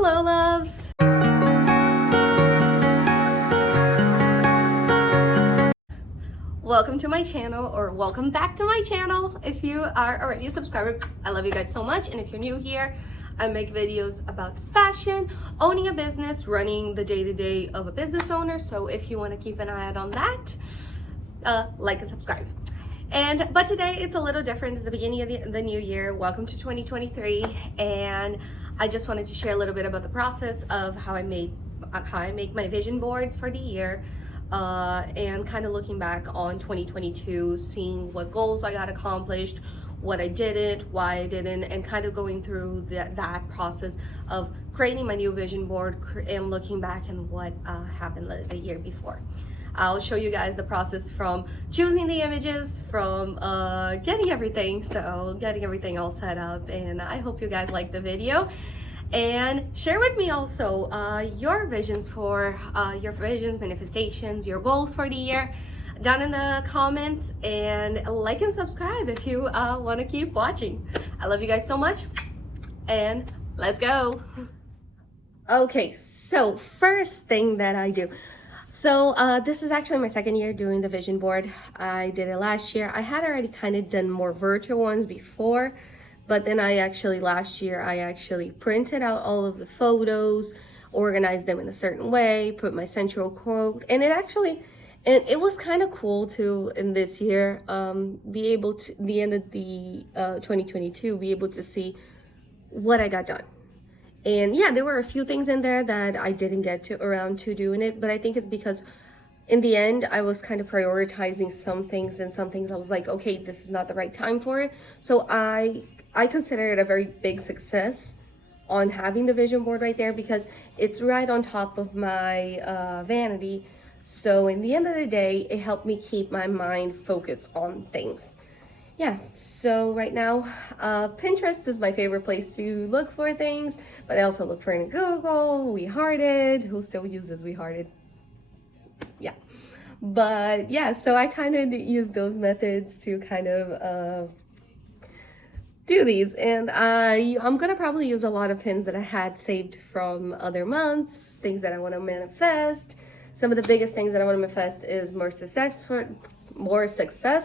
Hello, loves. Welcome to my channel, or welcome back to my channel. If you are already a subscriber, I love you guys so much. And if you're new here, I make videos about fashion, owning a business, running the day-to-day of a business owner. So if you want to keep an eye out on that, like and subscribe. But today it's a little different. It's the beginning of the new year. Welcome to 2023, and I just wanted to share a little bit about the process of how I make my vision boards for the year, and kind of looking back on 2022, seeing what goals I got accomplished, what I didn't, why I didn't, and kind of going through that process of creating my new vision board and looking back and what happened the year before. I'll show you guys the process from choosing the images, from getting everything all set up, and I hope you guys like the video. And share with me also your visions, manifestations, your goals for the year down in the comments, and like and subscribe if you want to keep watching. I love you guys so much, and let's go. Okay, so first thing that I do. So this is actually my second year doing the vision board. I did it last year. I had already kind of done more virtual ones before, but then last year I printed out all of the photos, organized them in a certain way, put my central quote, and it was kind of cool to, in this year, be able to, the end of the 2022, be able to see what I got done. And yeah, there were a few things in there that I didn't get around to doing it, but I think it's because in the end, I was kind of prioritizing some things, and some things I was like, okay, this is not the right time for it. So I consider it a very big success on having the vision board right there, because it's right on top of my vanity. So in the end of the day, it helped me keep my mind focused on things. Yeah, so right now, Pinterest is my favorite place to look for things, but I also look for it in Google, WeHearted. Who still uses WeHearted? Yeah, but yeah, so I kind of use those methods to kind of do these, and I'm gonna probably use a lot of pins that I had saved from other months, things that I want to manifest. Some of the biggest things that I want to manifest is more success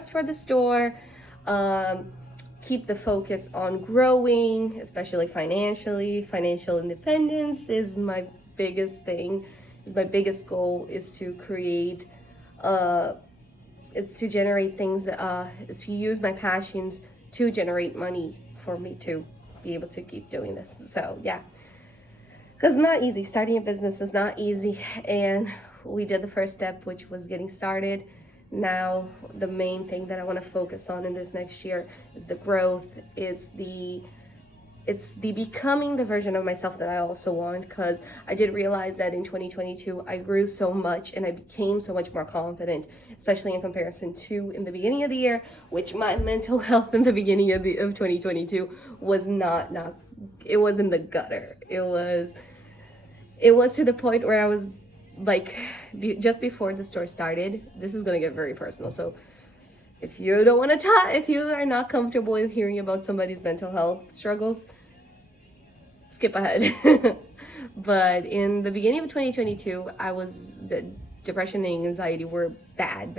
for the store. Keep the focus on growing, especially financially. Financial independence is my biggest thing. Is my biggest goal is to create, it's to generate things, is to use my passions to generate money for me to be able to keep doing this. So yeah, because it's not easy. Starting a business is not easy, and we did the first step, which was getting started. Now, the main thing that I want to focus on in this next year is the growth, it's the becoming the version of myself that I also want, because I did realize that in 2022, I grew so much and I became so much more confident, especially in comparison to in the beginning of the year, which my mental health in the beginning of 2022 was it was in the gutter. It was to the point where I was like, just before the store started, this is gonna get very personal, so if you don't want to talk, if you are not comfortable with hearing about somebody's mental health struggles, skip ahead. But in the beginning of 2022, the depression and anxiety were bad,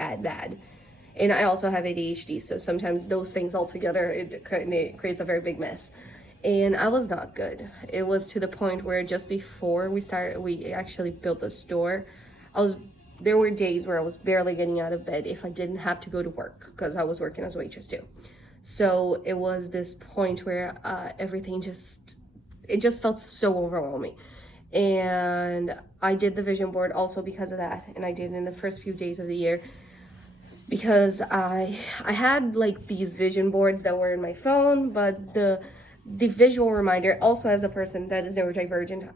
and I also have ADHD, so sometimes those things all together, it creates a very big mess. And I was not good. It was to the point where just before we actually built the store, there were days where I was barely getting out of bed if I didn't have to go to work, because I was working as a waitress too. So it was this point where everything just felt so overwhelming. And I did the vision board also because of that. And I did it in the first few days of the year, because I had like these vision boards that were in my phone, but the visual reminder, also as a person that is neurodivergent,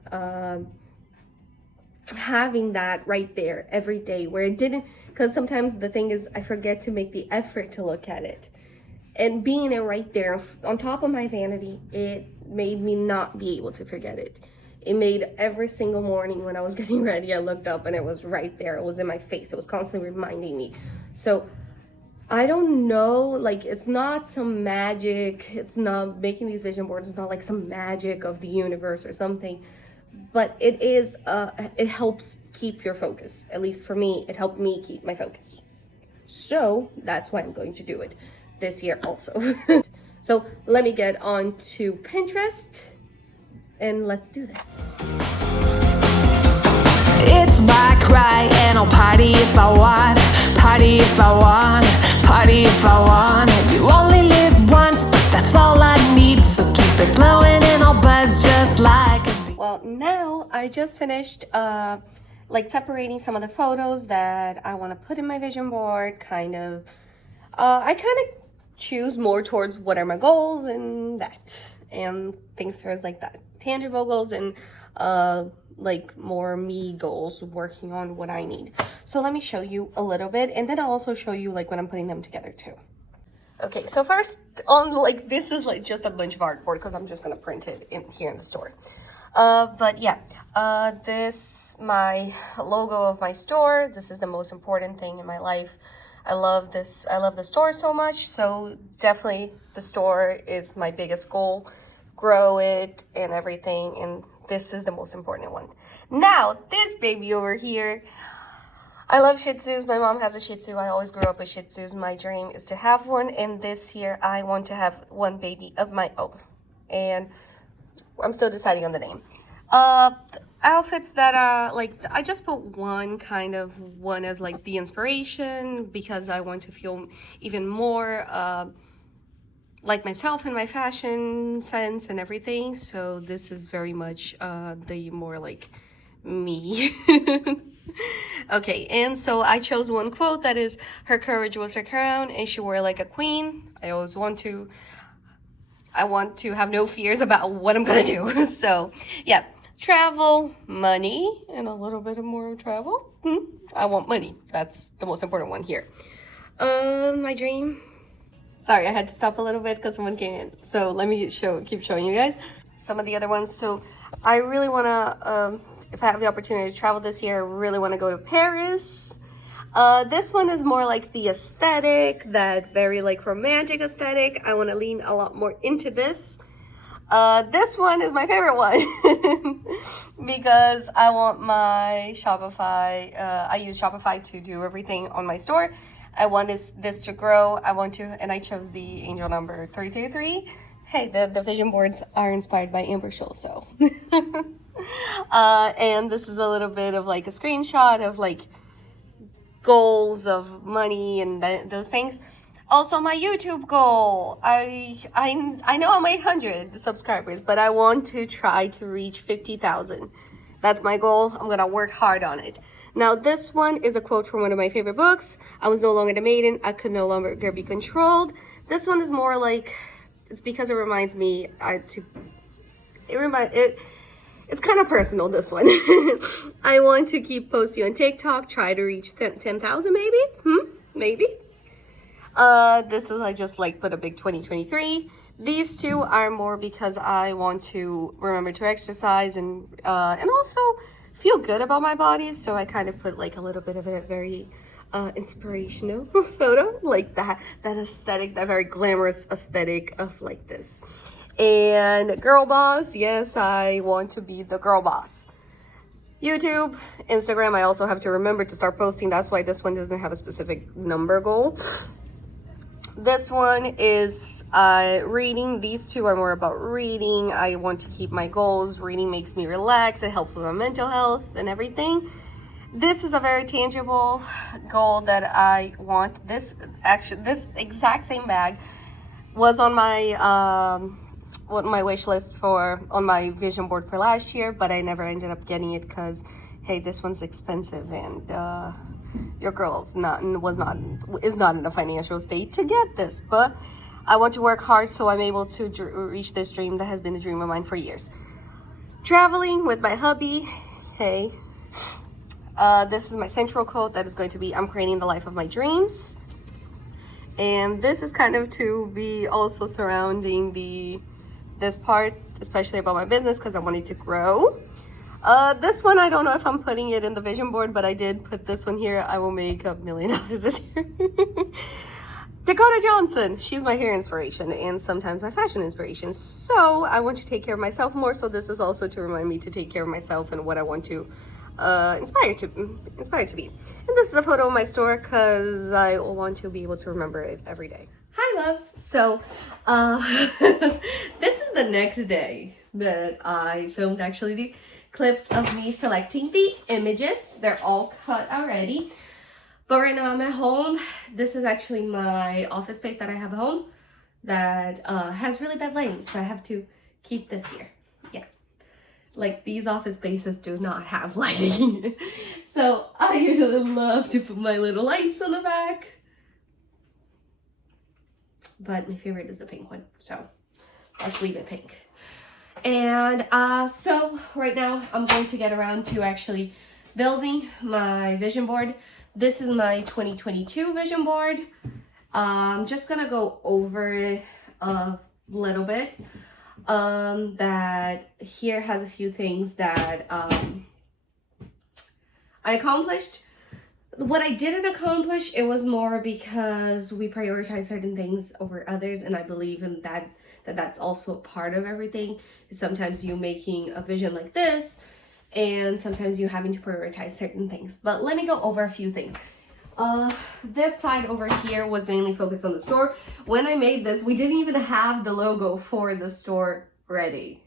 having that right there every day, where it didn't, because sometimes the thing is I forget to make the effort to look at it, and being it right there on top of my vanity, it made me not be able to forget it. It made every single morning when I was getting ready, I looked up and it was right there. It was in my face. It was constantly reminding me. So I don't know, like, it's not some magic. It's not making these vision boards. It's not like some magic of the universe or something. but it helps keep your focus. At least for me, it helped me keep my focus. So that's why I'm going to do it this year also. So let me get on to Pinterest and let's do this. It's my cry and I'll party if I want, party if I want, party if I want. You only live once, but that's all I need, so keep it flowing and I'll buzz just like a bee. Well, now I just finished like separating some of the photos that I want to put in my vision board. I kind of choose more towards what are my goals and things towards like that, tangible goals and like more me goals, working on what I need. So let me show you a little bit, and then I'll also show you like when I'm putting them together too. Okay, so first on like this is like just a bunch of artboard because I'm just gonna print it in here in the store. But yeah, this my logo of my store. This is the most important thing in my life. I love this. I love the store so much. So definitely the store is my biggest goal. Grow it and everything. And this is the most important one. Now, this baby over here. I love Shih Tzus. My mom has a Shih Tzu. I always grew up with Shih Tzus. My dream is to have one. And this year, I want to have one baby of my own. And I'm still deciding on the name. Outfits that are like, I just put one as like the inspiration because I want to feel even more like myself in my fashion sense and everything. So this is very much the more like me. Okay, and so I chose one quote that is, her courage was her crown and she wore it like a queen. I want to have no fears about what I'm gonna do. So yeah, travel, money, and a little bit of more travel. I want money. That's the most important one here. My dream. Sorry, I had to stop a little bit because someone came in. So let me keep showing you guys some of the other ones. So I really wanna, if I have the opportunity to travel this year, I really wanna go to Paris. This one is more like the aesthetic, that very like romantic aesthetic. I want to lean a lot more into this. This one is my favorite one because I want my Shopify. I use Shopify to do everything on my store. I want this to grow. And I chose the angel number 333. Hey, the vision boards are inspired by Amber Scholl, so. And this is a little bit of like a screenshot of like goals of money and those things. Also, my YouTube goal. I know I'm 800 subscribers, but I want to try to reach 50,000. That's my goal. I'm gonna work hard on it. Now, this one is a quote from one of my favorite books. I was no longer the maiden. I could no longer be controlled. This one is more like, it's because it reminds me it's kind of personal, this one. I want to keep posting on TikTok, try to reach 10,000 maybe? Maybe. This is, I just like put a big 2023. These two are more because I want to remember to exercise and also feel good about my body. So I kind of put like a little bit of a very inspirational photo, like that aesthetic, that very glamorous aesthetic of like this. And girl boss, yes, I want to be the girl boss. YouTube, Instagram, I also have to remember to start posting. That's why this one doesn't have a specific number goal. This one is reading. These two are more about reading. I want to keep my goals. Reading makes me relax. It helps with my mental health and everything. This is a very tangible goal that I want. This exact same bag was on my wish list on my vision board for last year, but I never ended up getting it because, hey, this one's expensive and your girl is not in a financial state to get this. But I want to work hard so I'm able to reach this dream that has been a dream of mine for years. Traveling with my hubby. Hey, this is my central quote that is going to be, I'm creating the life of my dreams. And this is kind of to be also surrounding this part, especially about my business, because I wanted to grow. This one, I don't know if I'm putting it in the vision board, but I did put this one here. I will make $1 million this year. Dakota Johnson. She's my hair inspiration and sometimes my fashion inspiration. So I want to take care of myself more. So this is also to remind me to take care of myself and what I want to inspired to be. And this is a photo of my store because I want to be able to remember it every day. Hi loves. So this is the next day that I filmed actually the clips of me selecting the images. They're all cut already, but right now I'm at home. This is actually my office space that I have at home that has really bad lighting, so I have to keep this here. Yeah, like these office spaces do not have lighting. So I usually love to put my little lights on the back, but my favorite is the pink one, so let's leave it pink. And so right now I'm going to get around to actually building my vision board. This is my 2022 vision board. I'm just gonna go over it a little bit. That here has a few things that I accomplished. What I didn't accomplish, it was more because we prioritize certain things over others, and I believe in that's also a part of everything. Sometimes you making a vision like this, and sometimes you having to prioritize certain things. But let me go over a few things. This side over here was mainly focused on the store. When I made this, we didn't even have the logo for the store ready.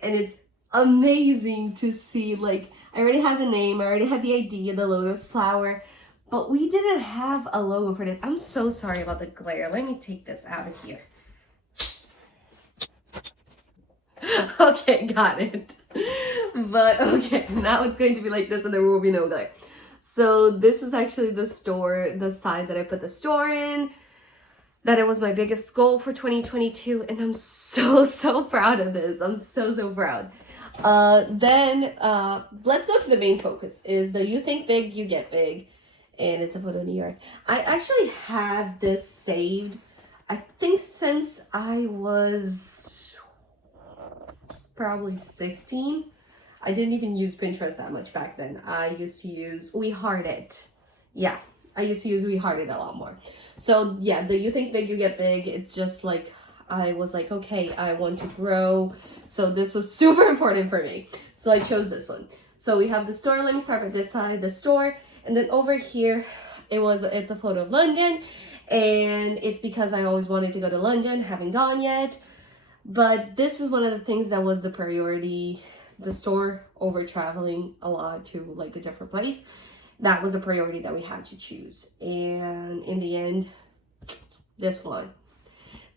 And it's amazing to see, like, I already had the name, I already had the idea, the lotus flower, but we didn't have a logo for this. I'm so sorry about the glare. Let me take this out of here. Okay, got it. But okay, now it's going to be like this and there will be no glare. So this is actually the store, the side that I put the store in, that it was my biggest goal for 2022, and I'm so proud of this. I'm so proud. Then let's go to the main focus, is the You Think Big, You Get Big, and it's a photo of New York. I actually had this saved, I think since I was probably 16. I didn't even use Pinterest that much back then. I used to use We Heart It. Yeah, I used to use We Heart It a lot more. So yeah, the You Think Big, You Get Big. It's just like, I was like, okay, I want to grow. So this was super important for me. So I chose this one. So we have the store. Let me start with this side, the store. And then over here, it's a photo of London. And it's because I always wanted to go to London, haven't gone yet. But this is one of the things that was the priority, the store over traveling a lot to like a different place. That was a priority that we had to choose. And in the end, this one.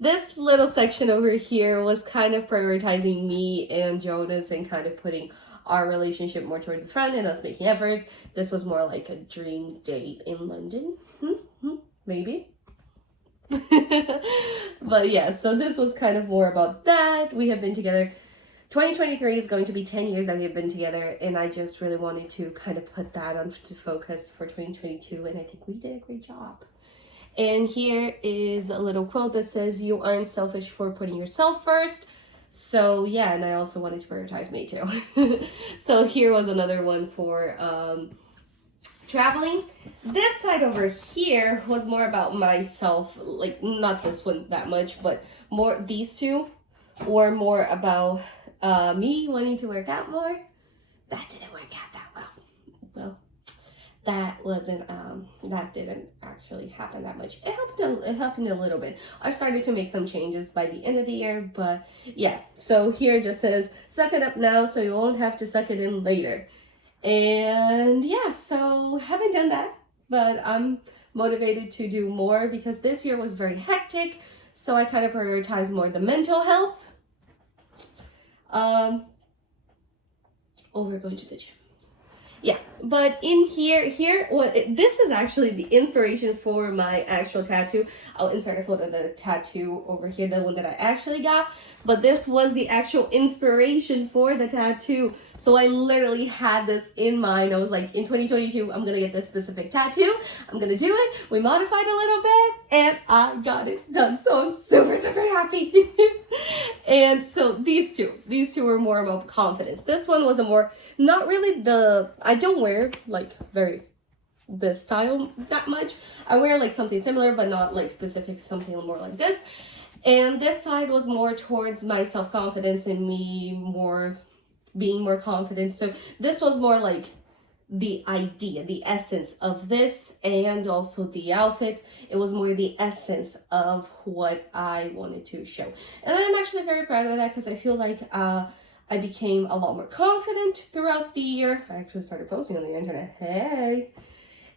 This little section over here was kind of prioritizing me and Jonas and kind of putting our relationship more towards the front and us making efforts. This was more like a dream date in London. Maybe. But yeah, so this was kind of more about that. We have been together. 2023 is going to be 10 years that we have been together, and I just really wanted to kind of put that on to focus for 2022, and I think we did a great job. And here is a little quote that says, "You aren't selfish for putting yourself first." So yeah, and I also wanted to prioritize me too. So here was another one for traveling. This side over here was more about myself, like not this one that much, but more these two were more about me wanting to work out more. That didn't work out that well. Well, that didn't actually happen that much. It happened a little bit. I started to make some changes by the end of the year, but yeah. So here it just says, "Suck it up now so you won't have to suck it in later." And yeah, so haven't done that, but I'm motivated to do more because this year was very hectic. So I kind of prioritize more the mental health over going to the gym. Yeah, but in here, well, this is actually the inspiration for my actual tattoo. I'll insert a photo of the tattoo over here, the one that I actually got. But this was the actual inspiration for the tattoo. So I literally had this in mind. I was like, in 2022, I'm going to get this specific tattoo. I'm going to do it. We modified a little bit and I got it done. So I'm super happy. And so these two were more about confidence. This one was a more, not really I don't wear like very this style that much. I wear like something similar, but not like specific, something more like this. And this side was more towards my self-confidence and me more being more confident. So this was more like the idea, the essence of this, and also the outfit. It was more the essence of what I wanted to show. And I'm actually very proud of that because I feel like I became a lot more confident throughout the year. I actually started posting on the internet. Hey.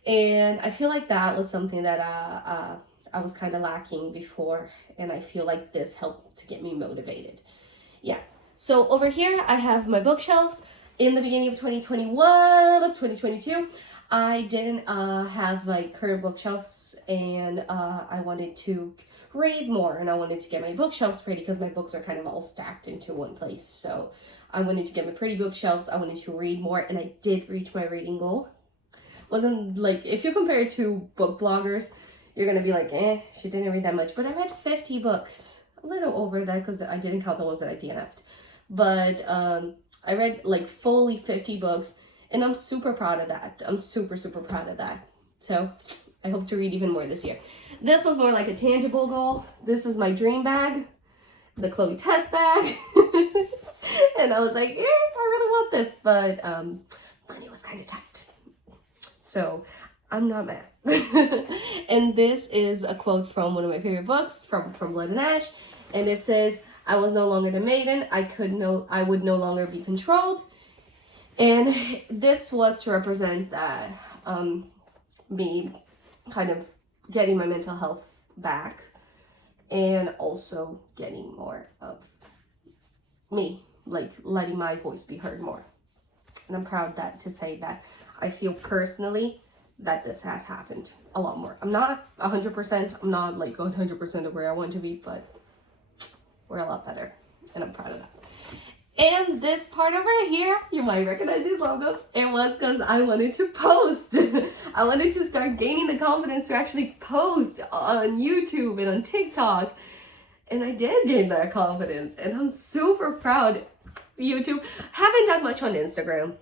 And I feel like that was something that I was kind of lacking before, and I feel like this helped to get me motivated. Yeah. So over here, I have my bookshelves. In the beginning of 2022, I didn't have like current bookshelves, and I wanted to read more, and I wanted to get my bookshelves pretty because my books are kind of all stacked into one place. So I wanted to get my pretty bookshelves. I wanted to read more, and I did reach my reading goal. Wasn't like, if you compare it to book bloggers, you're gonna be like, she didn't read that much. But I read 50 books, a little over that because I didn't count the ones that I DNF'd. But I read like fully 50 books, and I'm super proud of that. I'm super, super proud of that. So I hope to read even more this year. This was more like a tangible goal. This is my dream bag, the Chloe test bag. And I was like, I really want this, but money was kind of tight. So I'm not mad. And this is a quote from one of my favorite books, from Blood and Ash. And it says, I was no longer the maiden. I would no longer be controlled. And this was to represent that me kind of getting my mental health back, and also getting more of me, like letting my voice be heard more. And I'm proud to say that I feel personally that this has happened a lot more. I'm not 100%, I'm not like 100% of where I want to be, but we're a lot better, and I'm proud of that. And this part over here, you might recognize these logos. It was because I wanted to post. I wanted to start gaining the confidence to actually post on YouTube and on TikTok. And I did gain that confidence, and I'm super proud. YouTube, haven't done much on Instagram.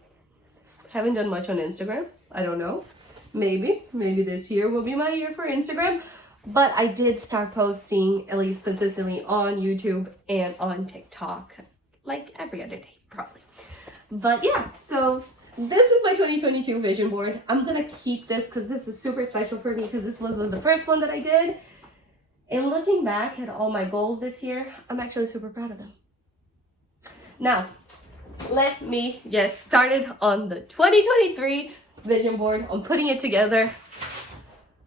I don't know. Maybe this year will be my year for Instagram. But I did start posting at least consistently on YouTube and on TikTok, like every other day, probably. But yeah, so this is my 2022 vision board. I'm gonna keep this because this is super special for me, because this was the first one that I did. And looking back at all my goals this year, I'm actually super proud of them. Now, let me get started on the 2023 vision board. I'm putting it together.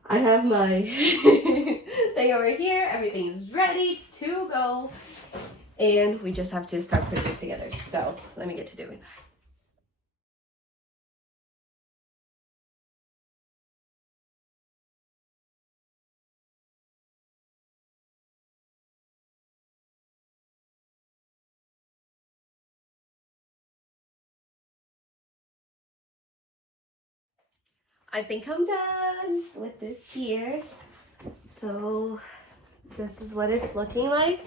I have my thing over here. Everything is ready to go. And we just have to start putting it together. So let me get to doing that. I think I'm done with this year's. So this is what it's looking like.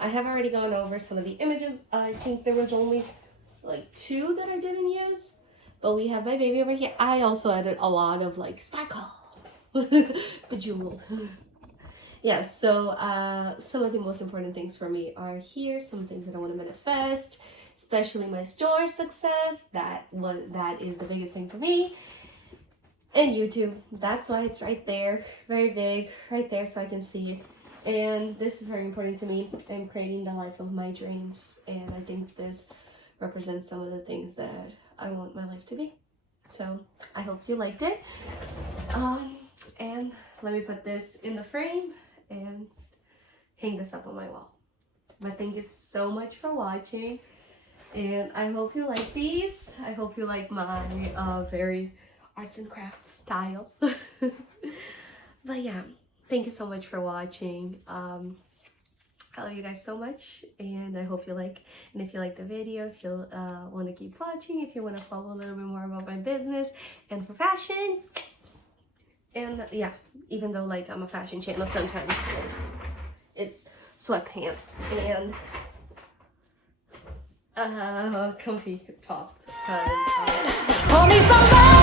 I have already gone over some of the images. I think there was only like 2 that I didn't use, but we have my baby over here. I also added a lot of like sparkle, bejeweled. Yeah, so some of the most important things for me are here. Some things that I want to manifest, especially my store success. That is the biggest thing for me. And YouTube, that's why it's right there, very big, right there, so I can see it. And this is very important to me. I'm creating the life of my dreams, and I think this represents some of the things that I want my life to be. So I hope you liked it. And let me put this in the frame and hang this up on my wall. But thank you so much for watching, and I hope you like these. I hope you like my very arts and crafts style. But yeah, thank you so much for watching. I love you guys so much, and I hope you like. And if you like the video, if you want to keep watching, if you want to follow a little bit more about my business and for fashion, and yeah, even though like I'm a fashion channel, sometimes it's sweatpants and comfy top because Call me somebody.